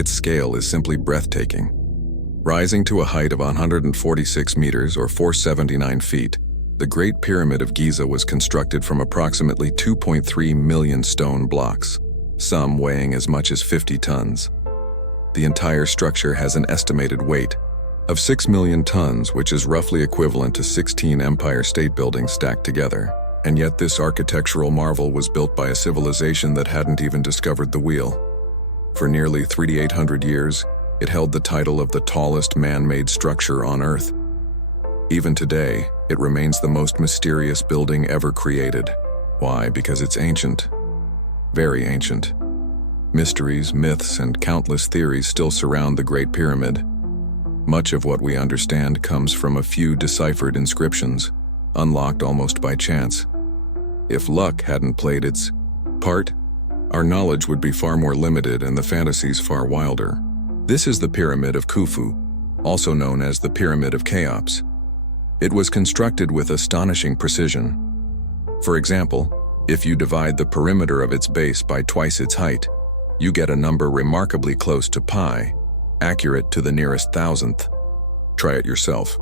Its scale is simply breathtaking. Rising to a height of 146 meters or 479 feet, the Great Pyramid of Giza was constructed from approximately 2.3 million stone blocks, some weighing as much as 50 tons. The entire structure has an estimated weight of 6 million tons, which is roughly equivalent to 16 Empire State Buildings stacked together. And yet this architectural marvel was built by a civilization that hadn't even discovered the wheel. For nearly 3,800 years, it held the title of the tallest man-made structure on Earth. Even today, it remains the most mysterious building ever created. Why? Because it's ancient. Very ancient. Mysteries, myths, and countless theories still surround the Great Pyramid. Much of what we understand comes from a few deciphered inscriptions, unlocked almost by chance. If luck hadn't played its part, our knowledge would be far more limited and the fantasies far wilder. This is the Pyramid of Khufu, also known as the Pyramid of Cheops. It was constructed with astonishing precision. For example, if you divide the perimeter of its base by twice its height, you get a number remarkably close to pi, accurate to the nearest thousandth. Try it yourself.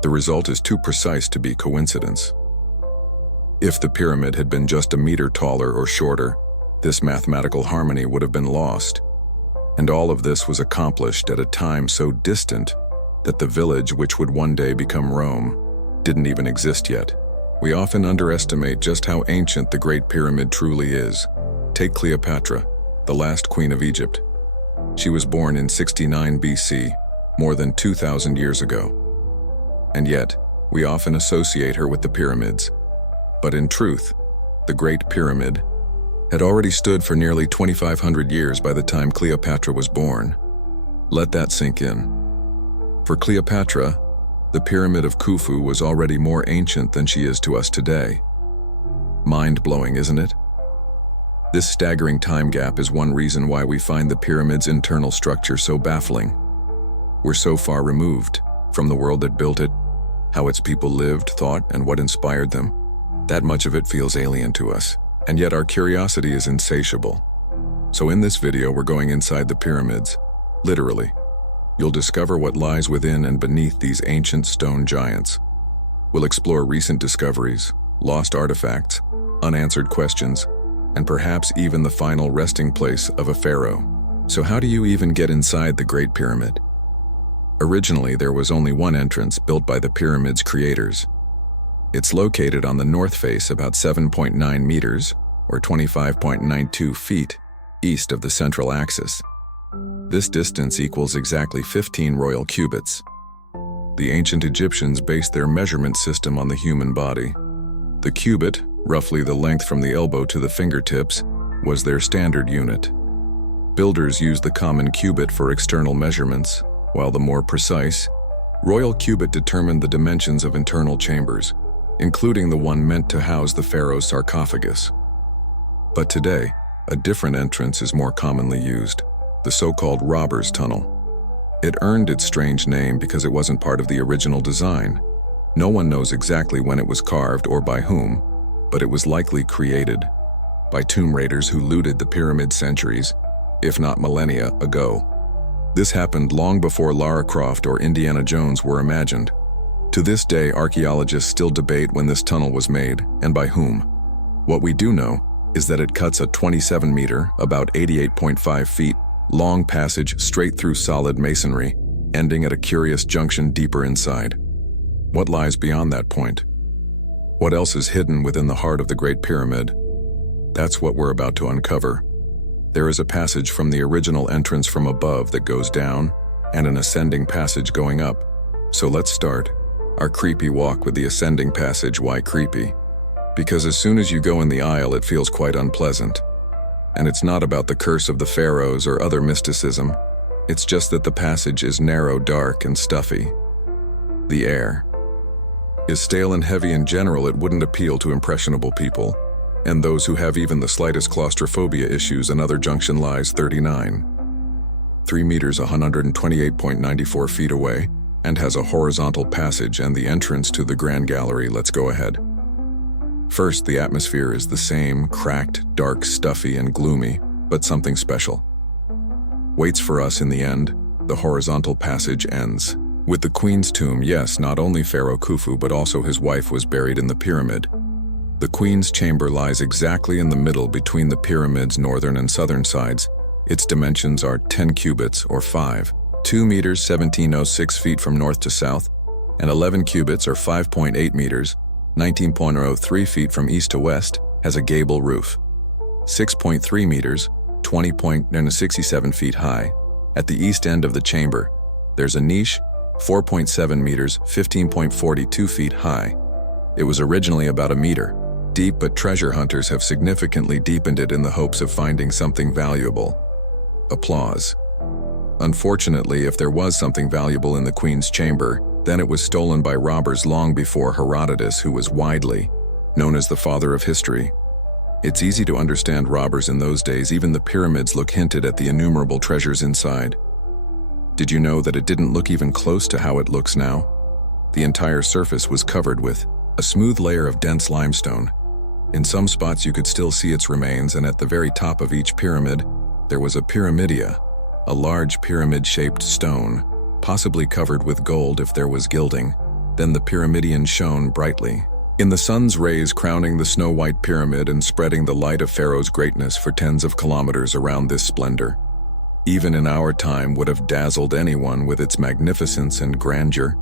The result is too precise to be coincidence. If the pyramid had been just a meter taller or shorter, this mathematical harmony would have been lost. And all of this was accomplished at a time so distant that the village which would one day become Rome didn't even exist yet. We often underestimate just how ancient the Great Pyramid truly is. Take Cleopatra, the last queen of Egypt. She was born in 69 BC, more than 2,000 years ago. And yet, we often associate her with the pyramids. But in truth, the Great Pyramid had already stood for nearly 2,500 years by the time Cleopatra was born. Let that sink in. For Cleopatra, the Pyramid of Khufu was already more ancient than she is to us today. Mind-blowing, isn't it? This staggering time gap is one reason why we find the pyramid's internal structure so baffling. We're so far removed from the world that built it, how its people lived, thought, and what inspired them. That much of it feels alien to us, and yet our curiosity is insatiable. So in this video, we're going inside the pyramids, literally. You'll discover what lies within and beneath these ancient stone giants. We'll explore recent discoveries, lost artifacts, unanswered questions, and perhaps even the final resting place of a pharaoh. So how do you even get inside the Great Pyramid? Originally, there was only one entrance built by the pyramid's creators. It's located on the north face about 7.9 meters, or 25.92 feet, east of the central axis. This distance equals exactly 15 royal cubits. The ancient Egyptians based their measurement system on the human body. The cubit, roughly the length from the elbow to the fingertips, was their standard unit. Builders used the common cubit for external measurements, while the more precise, royal cubit determined the dimensions of internal chambers, including the one meant to house the pharaoh's sarcophagus. But today, a different entrance is more commonly used, the so-called Robber's Tunnel. It earned its strange name because it wasn't part of the original design. No one knows exactly when it was carved or by whom, but it was likely created by tomb raiders who looted the pyramid centuries, if not millennia, ago. This happened long before Lara Croft or Indiana Jones were imagined. To this day, archaeologists still debate when this tunnel was made and by whom. What we do know is that it cuts a 27-meter, about 88.5 feet, long passage straight through solid masonry, ending at a curious junction deeper inside. What lies beyond that point? What else is hidden within the heart of the Great Pyramid? That's what we're about to uncover. There is a passage from the original entrance from above that goes down, and an ascending passage going up. So let's start our creepy walk with the ascending passage. Why creepy? Because as soon as you go in the aisle, it feels quite unpleasant. And it's not about the curse of the pharaohs or other mysticism. It's just that the passage is narrow, dark, and stuffy. The air is stale and heavy. In general, it wouldn't appeal to impressionable people, and those who have even the slightest claustrophobia issues. Another junction lies 3 meters 128.94 feet away, and has a horizontal passage and the entrance to the Grand Gallery. Let's go ahead. First, the atmosphere is the same, cracked, dark, stuffy, and gloomy, but something special. waits for us in the end. The horizontal passage ends with the Queen's tomb. Yes, not only Pharaoh Khufu but also his wife was buried in the pyramid. The Queen's chamber lies exactly in the middle between the pyramid's northern and southern sides. Its dimensions are 10 cubits or 2 meters 17.06 feet from north to south, and 11 cubits or 5.8 meters 19.03 feet from east to west, has a gable roof. 6.3 meters 20.67 feet high. At the east end of the chamber, there's a niche 4.7 meters 15.42 feet high. It was originally about a meter deep, but treasure hunters have significantly deepened it in the hopes of finding something valuable. Applause. Unfortunately, if there was something valuable in the Queen's chamber, then it was stolen by robbers long before Herodotus, who was widely known as the father of history. It's easy to understand robbers in those days. Even the pyramids look hinted at the innumerable treasures inside. Did you know that it didn't look even close to how it looks now? The entire surface was covered with a smooth layer of dense limestone. In some spots you could still see its remains, and at the very top of each pyramid, there was a pyramidia, a large pyramid-shaped stone, possibly covered with gold if there was gilding. Then the pyramidion shone brightly in the sun's rays, crowning the snow-white pyramid and spreading the light of Pharaoh's greatness for tens of kilometers around. This splendor, even in our time, would have dazzled anyone with its magnificence and grandeur.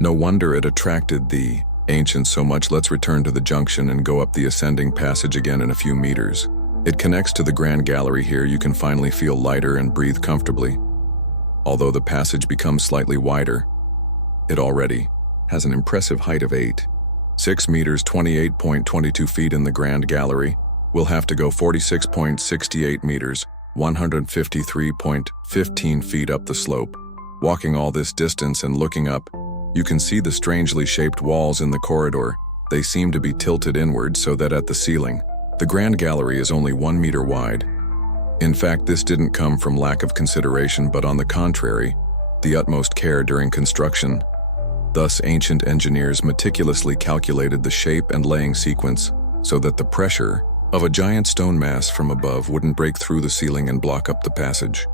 No wonder it attracted the ancients so much. Let's return to the junction and go up the ascending passage again in a few meters. It connects to the Grand Gallery. Here you can finally feel lighter and breathe comfortably. Although the passage becomes slightly wider, it already has an impressive height of 6 meters 28.22 feet in the Grand Gallery. We'll have to go 46.68 meters 153.15 feet up the slope. Walking all this distance and looking up, you can see the strangely shaped walls in the corridor. They seem to be tilted inward so that at the ceiling, the Grand Gallery is only 1 meter wide. In fact, this didn't come from lack of consideration, but on the contrary, the utmost care during construction. Thus, ancient engineers meticulously calculated the shape and laying sequence so that the pressure of a giant stone mass from above wouldn't break through the ceiling and block up the passage.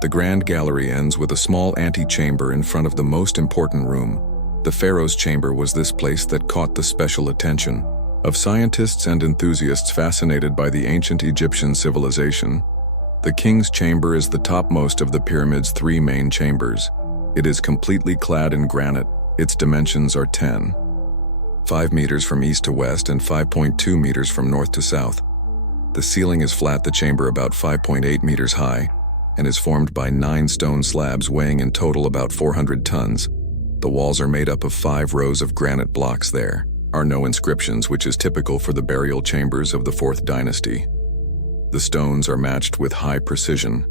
The Grand Gallery ends with a small antechamber in front of the most important room. The Pharaoh's chamber was this place that caught the special attention of scientists and enthusiasts fascinated by the ancient Egyptian civilization. The king's chamber is the topmost of the pyramid's 3 main chambers. It is completely clad in granite. Its dimensions are 5 meters from east to west and 5.2 meters from north to south. The ceiling is flat, the chamber about 5.8 meters high, and is formed by 9 stone slabs weighing in total about 400 tons. The walls are made up of 5 rows of granite blocks. There are no inscriptions, which is typical for the burial chambers of the 4th dynasty. The stones are matched with high precision.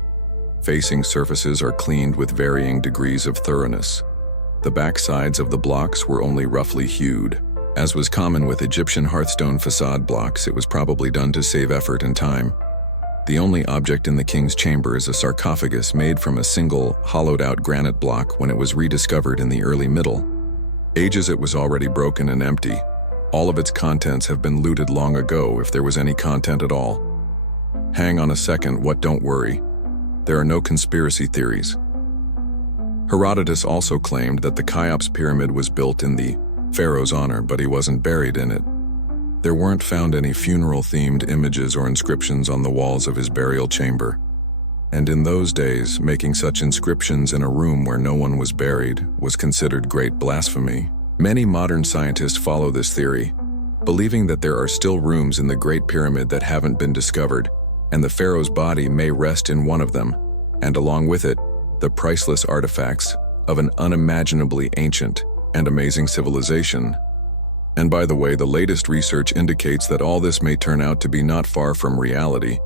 Facing surfaces are cleaned with varying degrees of thoroughness. The back sides of the blocks were only roughly hewed. As was common with Egyptian hearthstone facade blocks, it was probably done to save effort and time. The only object in the king's chamber is a sarcophagus made from a single, hollowed-out granite block. When it was rediscovered in the early Middle Ages, it was already broken and empty. All of its contents have been looted long ago, if there was any content at all. Hang on a second, what? Don't worry. There are no conspiracy theories. Herodotus also claimed that the Cheops pyramid was built in the pharaoh's honor, but he wasn't buried in it. There weren't found any funeral-themed images or inscriptions on the walls of his burial chamber. And in those days, making such inscriptions in a room where no one was buried was considered great blasphemy. Many modern scientists follow this theory, believing that there are still rooms in the Great Pyramid that haven't been discovered, and the pharaoh's body may rest in one of them, and along with it, the priceless artifacts of an unimaginably ancient and amazing civilization. And by the way, the latest research indicates that all this may turn out to be not far from reality.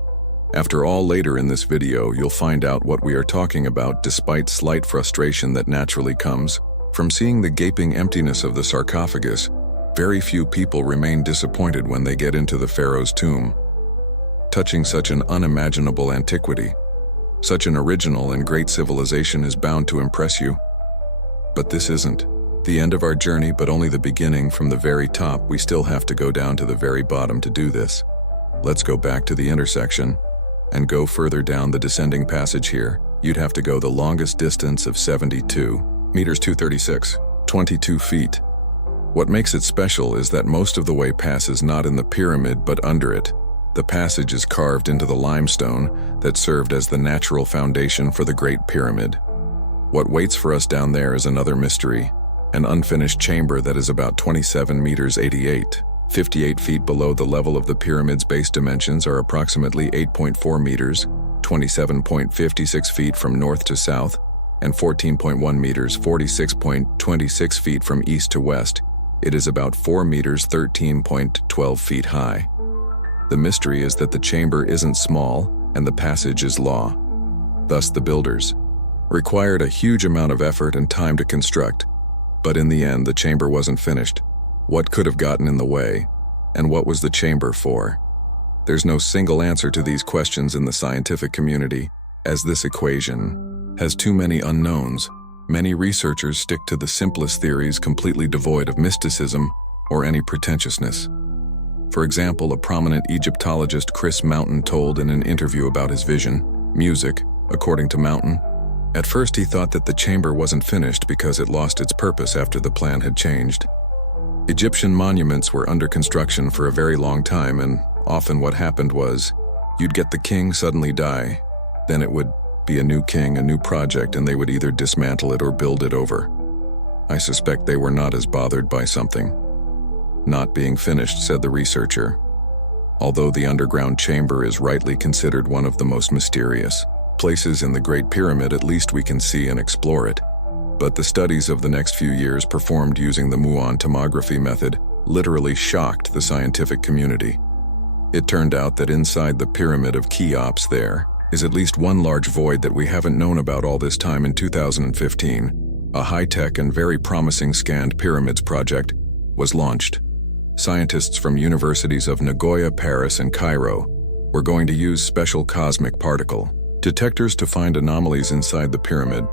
After all, later in this video, you'll find out what we are talking about, despite slight frustration that naturally comes from seeing the gaping emptiness of the sarcophagus. Very few people remain disappointed when they get into the pharaoh's tomb. Touching such an unimaginable antiquity, such an original and great civilization is bound to impress you. But this isn't the end of our journey, but only the beginning. From the very top, we still have to go down to the very bottom to do this. Let's go back to the intersection and go further down the descending passage here, you'd have to go the longest distance of 72 meters 236, 22 feet. What makes it special is that most of the way passes not in the pyramid but under it. The passage is carved into the limestone that served as the natural foundation for the Great Pyramid. What waits for us down there is another mystery, an unfinished chamber that is about 27 meters 58 feet below the level of the pyramid's base. Dimensions are approximately 8.4 meters, 27.56 feet from north to south, and 14.1 meters, 46.26 feet from east to west. It is about 4 meters, 13.12 feet high. The mystery is that the chamber isn't small and the passage is law. Thus the builders required a huge amount of effort and time to construct, but in the end the chamber wasn't finished. What could have gotten in the way, and what was the chamber for? There's no single answer to these questions in the scientific community, as this equation has too many unknowns. Many researchers stick to the simplest theories completely devoid of mysticism or any pretentiousness. For example, a prominent Egyptologist, Chris Mountain, told in an interview about his vision, music, according to Mountain. At first he thought that the chamber wasn't finished because it lost its purpose after the plan had changed. Egyptian monuments were under construction for a very long time, and often what happened was, you'd get the king suddenly die, then it would be a new king, a new project, and they would either dismantle it or build it over. I suspect they were not as bothered by something not being finished, said the researcher. Although the underground chamber is rightly considered one of the most mysterious places in the Great Pyramid, at least we can see and explore it. But the studies of the next few years performed using the muon tomography method literally shocked the scientific community. It turned out that inside the Pyramid of Cheops there is at least one large void that we haven't known about all this time. In 2015, a high-tech and very promising scanned pyramids project was launched. Scientists from universities of Nagoya, Paris, and Cairo were going to use special cosmic particle detectors to find anomalies inside the pyramid.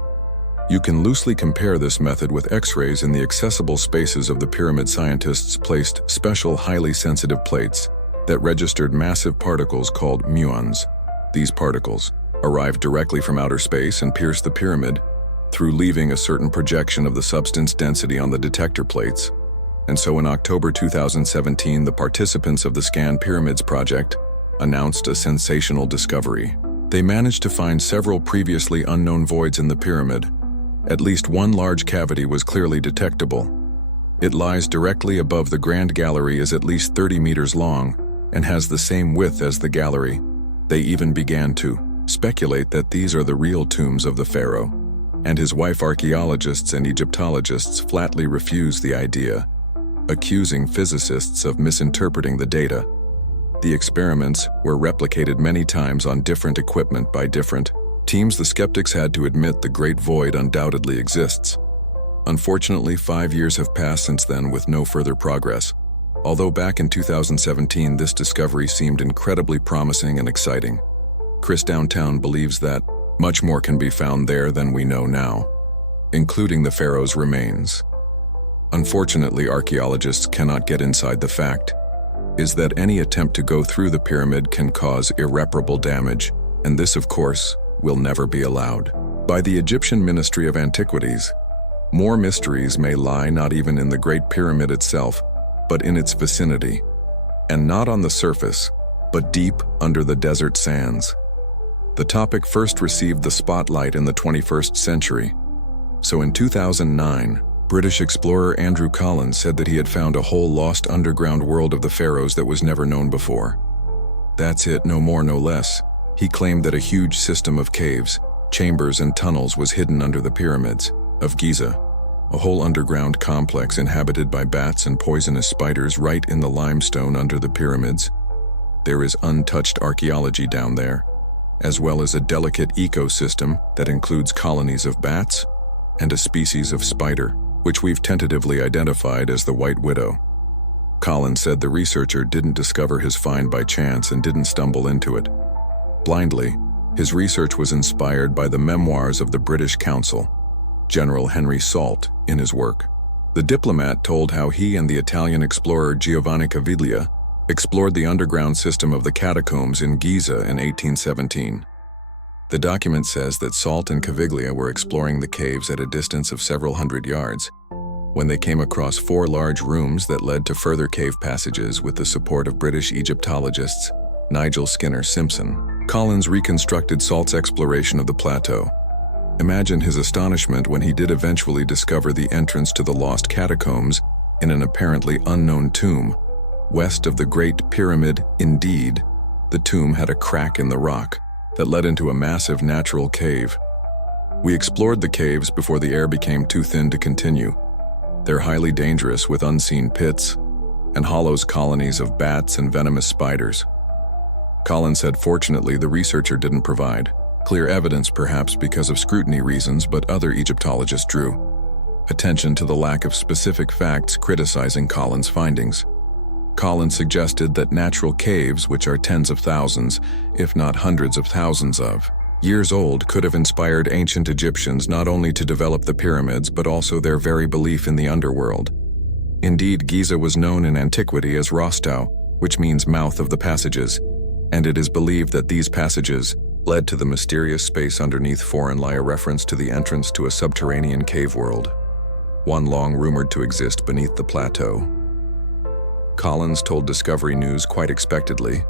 You can loosely compare this method with X-rays. In the accessible spaces of the pyramid, scientists placed special highly sensitive plates that registered massive particles called muons. These particles arrived directly from outer space and pierced the pyramid through leaving a certain projection of the substance density on the detector plates. And so in October 2017, the participants of the Scan Pyramids project announced a sensational discovery. They managed to find several previously unknown voids in the pyramid. At least one large cavity was clearly detectable. It lies directly above the Grand Gallery, is at least 30 meters long, and has the same width as the gallery. They even began to speculate that these are the real tombs of the pharaoh, and his wife. Archaeologists and Egyptologists flatly refused the idea, accusing physicists of misinterpreting the data. The experiments were replicated many times on different equipment by different teams. The skeptics had to admit the Great Void undoubtedly exists. Unfortunately, 5 years have passed since then with no further progress. Although back in 2017 this discovery seemed incredibly promising and exciting. Chris Downtown believes that much more can be found there than we know now, including the pharaoh's remains. Unfortunately, archaeologists cannot get inside. The fact is that any attempt to go through the pyramid can cause irreparable damage, and this, of course, will never be allowed. By the Egyptian Ministry of Antiquities, more mysteries may lie not even in the Great Pyramid itself, but in its vicinity, and not on the surface, but deep under the desert sands. The topic first received the spotlight in the 21st century. So in 2009, British explorer Andrew Collins said that he had found a whole lost underground world of the pharaohs that was never known before. That's it, no more, no less. He claimed that a huge system of caves, chambers, and tunnels was hidden under the pyramids of Giza, a whole underground complex inhabited by bats and poisonous spiders right in the limestone under the pyramids. There is untouched archaeology down there, as well as a delicate ecosystem that includes colonies of bats and a species of spider, which we've tentatively identified as the white widow. Collins said the researcher didn't discover his find by chance and didn't stumble into it blindly. His research was inspired by the memoirs of the British consul, General Henry Salt, in his work. The diplomat told how he and the Italian explorer Giovanni Caviglia explored the underground system of the catacombs in Giza in 1817. The document says that Salt and Caviglia were exploring the caves at a distance of several hundred yards when they came across 4 large rooms that led to further cave passages with the support of British Egyptologists Nigel Skinner Simpson. Collins reconstructed Salt's exploration of the plateau. Imagine his astonishment when he did eventually discover the entrance to the lost catacombs in an apparently unknown tomb. West of the Great Pyramid, indeed, the tomb had a crack in the rock that led into a massive natural cave. We explored the caves before the air became too thin to continue. They're highly dangerous with unseen pits and hollows colonies of bats and venomous spiders. Collins said fortunately the researcher didn't provide clear evidence, perhaps because of scrutiny reasons, but other Egyptologists drew attention to the lack of specific facts criticizing Collins' findings. Collins suggested that natural caves, which are tens of thousands, if not hundreds of thousands of years old, could have inspired ancient Egyptians not only to develop the pyramids but also their very belief in the underworld. Indeed, Giza was known in antiquity as Rostau, which means mouth of the passages, and it is believed that these passages led to the mysterious space underneath foreign lie, a reference to the entrance to a subterranean cave world, one long rumored to exist beneath the plateau. Collins told Discovery News quite expectedly.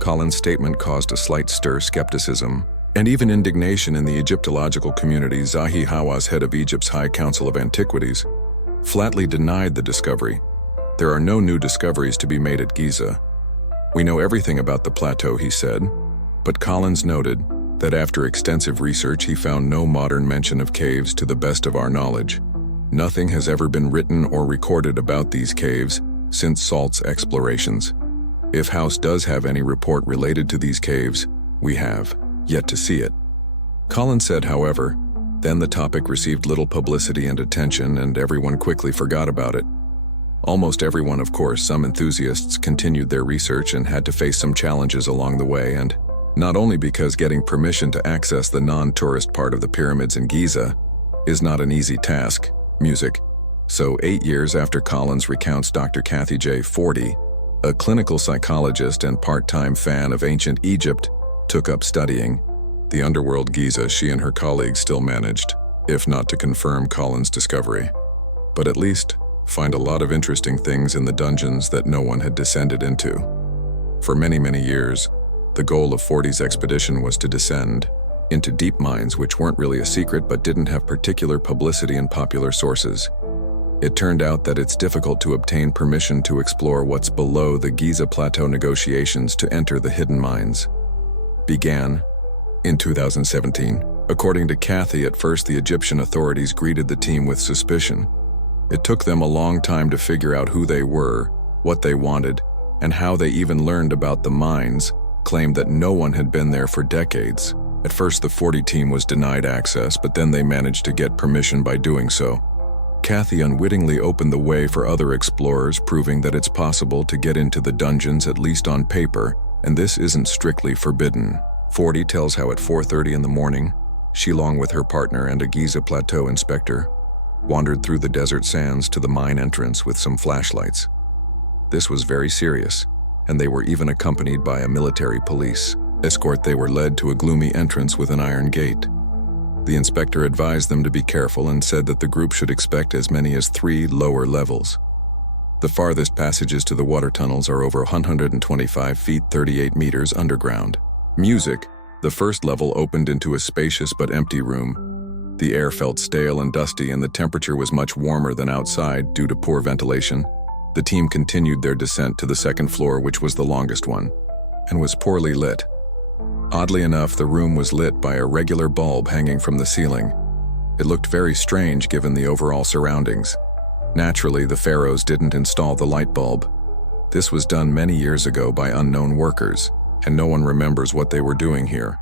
Collins' statement caused a slight stir skepticism and even indignation in the Egyptological community. Zahi Hawass, head of Egypt's High Council of Antiquities, flatly denied the discovery. There are no new discoveries to be made at Giza. We know everything about the plateau, he said, but Collins noted that after extensive research he found no modern mention of caves to the best of our knowledge. Nothing has ever been written or recorded about these caves since Salt's explorations. If House does have any report related to these caves, we have yet to see it. Collins said, however, then the topic received little publicity and attention, and everyone quickly forgot about it. Almost everyone, of course. Some enthusiasts continued their research and had to face some challenges along the way, and not only because getting permission to access the non-tourist part of the pyramids in Giza is not an easy task. Music. So 8 years after Collins recounts, Dr. Kathy J. 40, a clinical psychologist and part-time fan of ancient Egypt, took up studying the underworld Giza. She and her colleagues still managed, if not to confirm Collins' discovery, but at least find a lot of interesting things in the dungeons that no one had descended into. For many, many years, the goal of 40's expedition was to descend into deep mines which weren't really a secret but didn't have particular publicity in popular sources. It turned out that it's difficult to obtain permission to explore what's below the Giza Plateau. Negotiations to enter the hidden mines began in 2017. According to Kathy, at first the Egyptian authorities greeted the team with suspicion. It took them a long time to figure out who they were, what they wanted, and how they even learned about the mines, claimed that no one had been there for decades. At first the 40 team was denied access, but then they managed to get permission by doing so. Kathy unwittingly opened the way for other explorers, proving that it's possible to get into the dungeons, at least on paper, and this isn't strictly forbidden. 40 tells how at 4:30 in the morning, she, along with her partner and a Giza Plateau inspector, wandered through the desert sands to the mine entrance with some flashlights. This was very serious, and they were even accompanied by a military police escort. They were led to a gloomy entrance with an iron gate. The inspector advised them to be careful and said that the group should expect as many as 3 lower levels. The farthest passages to the water tunnels are over 125 feet, 38 meters underground. Music. The first level opened into a spacious but empty room. The air felt stale and dusty, and the temperature was much warmer than outside due to poor ventilation. The team continued their descent to the second floor, which was the longest one, and was poorly lit. Oddly enough, the room was lit by a regular bulb hanging from the ceiling. It looked very strange given the overall surroundings. Naturally, the pharaohs didn't install the light bulb. This was done many years ago by unknown workers, and no one remembers what they were doing here.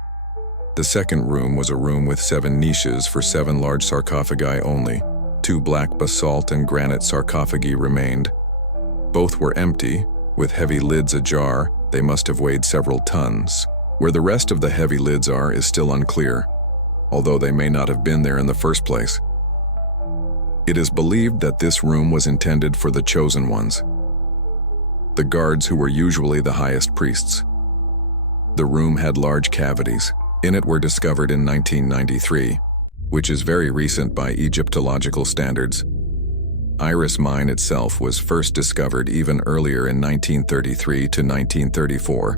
The second room was a room with 7 niches for 7 large sarcophagi only. 2 black basalt and granite sarcophagi remained. Both were empty, with heavy lids ajar. They must have weighed several tons. Where the rest of the heavy lids are is still unclear, although they may not have been there in the first place. It is believed that this room was intended for the chosen ones. the guards who were usually the highest priests. The room had large cavities. In it were discovered in 1993, which is very recent by Egyptological standards. Iris mine itself was first discovered even earlier in 1933 to 1934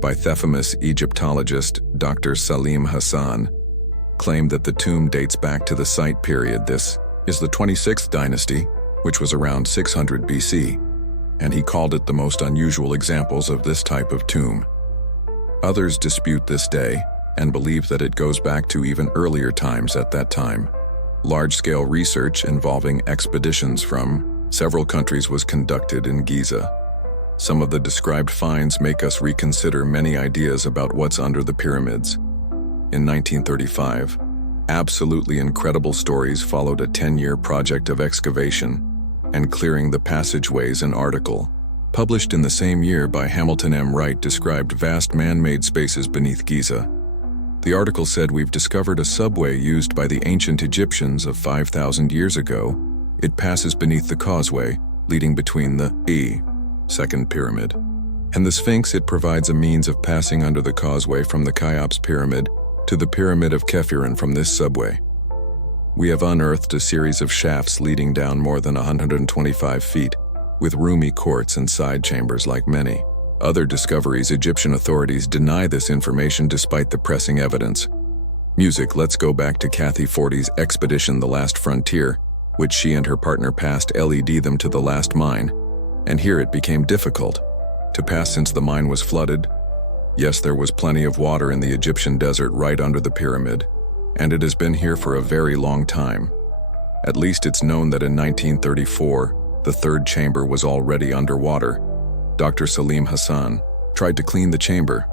by Thefamus Egyptologist Dr. Salim Hassan, claimed that the tomb dates back to the site period. This is the 26th dynasty, which was around 600 BC, and he called it the most unusual examples of this type of tomb. Others dispute this day and believe that it goes back to even earlier times at that time. Large-scale research involving expeditions from several countries was conducted in Giza. Some of the described finds make us reconsider many ideas about what's under the pyramids. In 1935, absolutely incredible stories followed a 10-year project of excavation and clearing the passageways. An article, published in the same year by Hamilton M. Wright, described vast man-made spaces beneath Giza. The article said, "We've discovered a subway used by the ancient Egyptians of 5,000 years ago. It passes beneath the causeway, leading between the second pyramid and the Sphinx. It provides a means of passing under the causeway from the Cheops Pyramid to the Pyramid of Khephren from this subway. We have unearthed a series of shafts leading down more than 125 feet, with roomy courts and side chambers like many other discoveries. Egyptian authorities deny this information despite the pressing evidence." Music. Let's go back to Kathy Forty's expedition The Last Frontier, which she and her partner passed led them to the last mine, and here it became difficult to pass since the mine was flooded. Yes, there was plenty of water in the Egyptian desert right under the pyramid, and it has been here for a very long time. At least it's known that in 1934, the third chamber was already underwater. Dr. Salim Hassan tried to clean the chamber,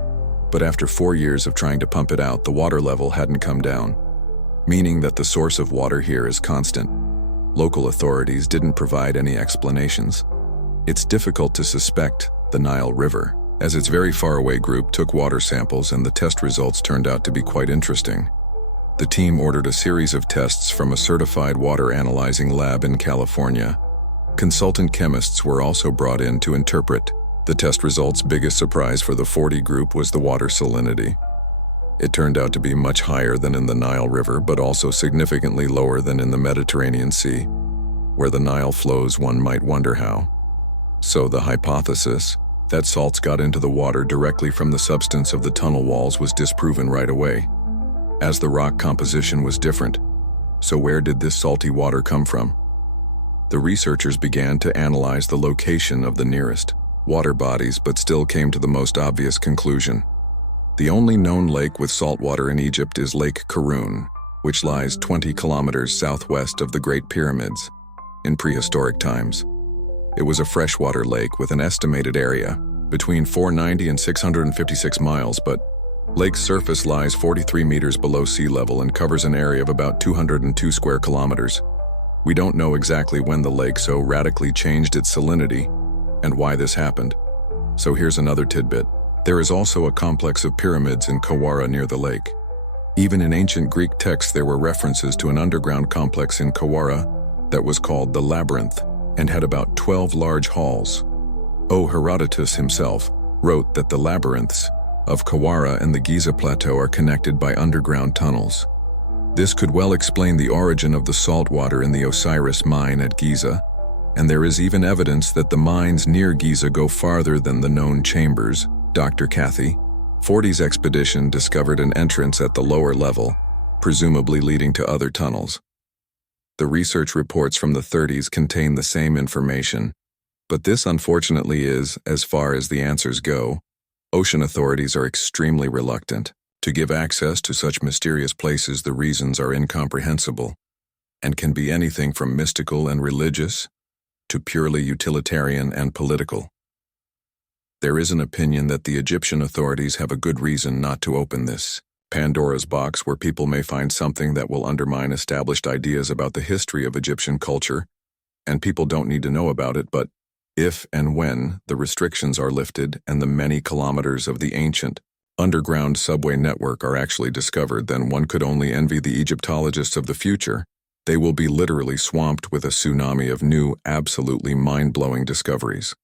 but after 4 years of trying to pump it out, the water level hadn't come down, meaning that the source of water here is constant. Local authorities didn't provide any explanations. It's difficult to suspect the Nile River, as its very far away group took water samples and the test results turned out to be quite interesting. The team ordered a series of tests from a certified water analyzing lab in California. Consultant chemists were also brought in to interpret the test results. Biggest surprise for the 40 group was the water salinity. It turned out to be much higher than in the Nile River, but also significantly lower than in the Mediterranean Sea, where the Nile flows. One might wonder how. So the hypothesis that salts got into the water directly from the substance of the tunnel walls was disproven right away, as the rock composition was different. So where did this salty water come from? The researchers began to analyze the location of the nearest water bodies, but still came to the most obvious conclusion. The only known lake with salt water in Egypt is Lake Karun, which lies 20 kilometers southwest of the Great Pyramids. In prehistoric times, it was a freshwater lake with an estimated area between 490 and 656 miles, but lake's surface lies 43 meters below sea level and covers an area of about 202 square kilometers. We don't know exactly when the lake so radically changed its salinity and why this happened. So here's another tidbit. There is also a complex of pyramids in Khawara near the lake. Even in ancient Greek texts there were references to an underground complex in Khawara that was called the Labyrinth and had about 12 large halls. Herodotus himself wrote that the labyrinths of Khawara and the Giza Plateau are connected by underground tunnels. This could well explain the origin of the salt water in the Osiris mine at Giza, and there is even evidence that the mines near Giza go farther than the known chambers. Dr. Kathy Forty's expedition discovered an entrance at the lower level, presumably leading to other tunnels. The research reports from the 30s contain the same information, but this unfortunately is, as far as the answers go, ocean authorities are extremely reluctant to give access to such mysterious places. The reasons are incomprehensible and can be anything from mystical and religious to purely utilitarian and political. There is an opinion that the Egyptian authorities have a good reason not to open this Pandora's box, where people may find something that will undermine established ideas about the history of Egyptian culture, and people don't need to know about it. But if and when the restrictions are lifted and the many kilometers of the ancient underground subway network are actually discovered, then one could only envy the Egyptologists of the future. They will be literally swamped with a tsunami of new, absolutely mind-blowing discoveries.